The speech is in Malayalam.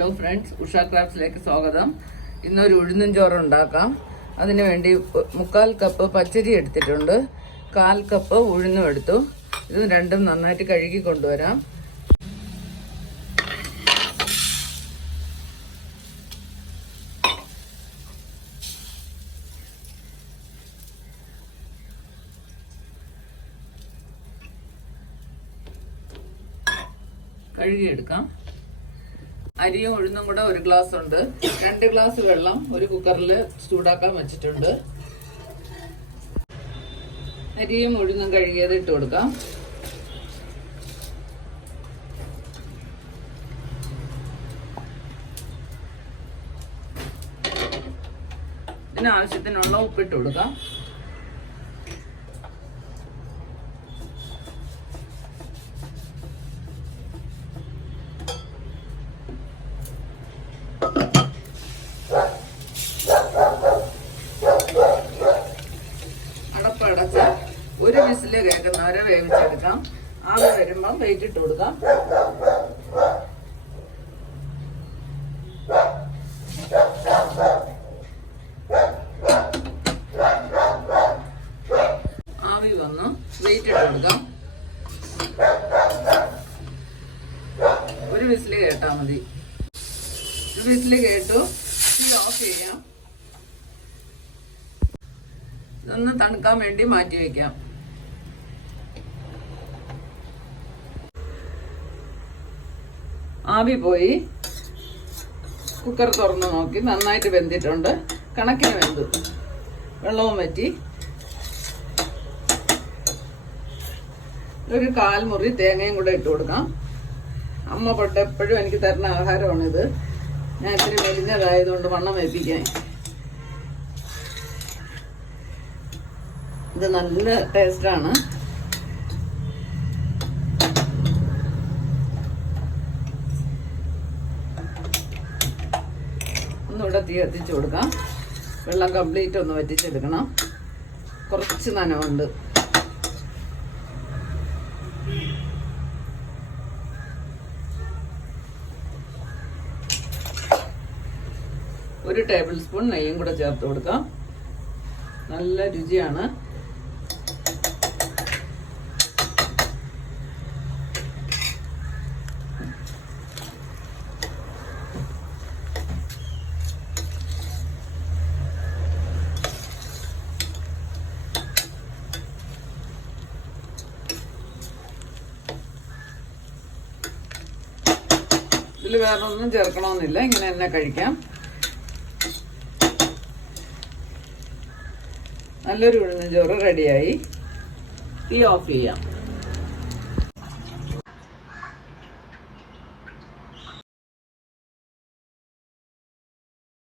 ഹലോ ഫ്രണ്ട്സ്, ഉഷ ക്രാഫ്റ്റ്സിലേക്ക് സ്വാഗതം. ഇന്നൊരു ഉഴുന്നും ചോറ് ഉണ്ടാക്കാം. അതിനു വേണ്ടി 3/4 കപ്പ് പച്ചരി എടുത്തിട്ടുണ്ട്, 1/4 കപ്പ് ഉഴുന്നും എടുത്തു. ഇത് രണ്ടും നന്നായിട്ട് കഴുകി കൊണ്ടുവരാം. കഴുകിയെടുക്കാം. അരിയും ഉഴുന്നും കൂടെ 1 ഗ്ലാസ് ഉണ്ട്. 2 ഗ്ലാസ് വെള്ളം ഒരു കുക്കറിൽ ചൂടാക്കാൻ വെച്ചിട്ടുണ്ട്. അരിയും ഉഴുന്നും കഴുകിയത് ഇട്ട് കൊടുക്കാം. ഇതിനാവശ്യത്തിനുള്ള ഉപ്പിട്ട് കൊടുക്കാം. അടപ്പടച്ച് 1 വിസില് കേൾക്കുന്നവരെ വേവിച്ചെടുക്കാം. ആവി വരുമ്പം വെയിറ്റ് ഇട്ട് കൊടുക്കാം. ആവി വന്നു വെയിറ്റ് ഇട്ട് കൊടുക്കാം. 1 വിസില് കേട്ടാ മതി. 1 വിസില് കേട്ടു. തീ ഓഫ് ചെയ്യാം. ഇതൊന്ന് തണുക്കാൻ വേണ്ടി മാറ്റി വയ്ക്കാം. ആവി പോയി. കുക്കർ തുറന്ന് നോക്കി, നന്നായിട്ട് വെന്തിട്ടുണ്ട്. കണക്കിന് വെന്തു. വെള്ളവും വറ്റി. ഒരു 1/4 മുറി തേങ്ങയും കൂടെ ഇട്ട് കൊടുക്കാം. അമ്മ എപ്പോഴും എനിക്ക് തരുന്ന ആഹാരമാണിത്. ഞാൻ ഇത്തിരി മെലിഞ്ഞതായതുകൊണ്ട് വണ്ണം വെപ്പിക്കാൻ. ഇത് നല്ല ടേസ്റ്റാണ്. ഒന്നുകൂടെ തീ കത്തിച്ചു കൊടുക്കാം. വെള്ളം കംപ്ലീറ്റ് ഒന്ന് വറ്റിച്ചെടുക്കണം. കുറച്ച് നനവുണ്ട്. ഒരു ടേബിൾ സ്പൂൺ നെയ്യും കൂടെ ചേർത്ത് കൊടുക്കാം. നല്ല രുചിയാണ്. ഇതിൽ വേറെ ഒന്നും ചേർക്കണമെന്നില്ല, ഇങ്ങനെ തന്നെ കഴിക്കാം. നല്ലൊരു ഉഴുന്ന് ചോറ് റെഡിയായി. തീ ഓഫ് ചെയ്യാം.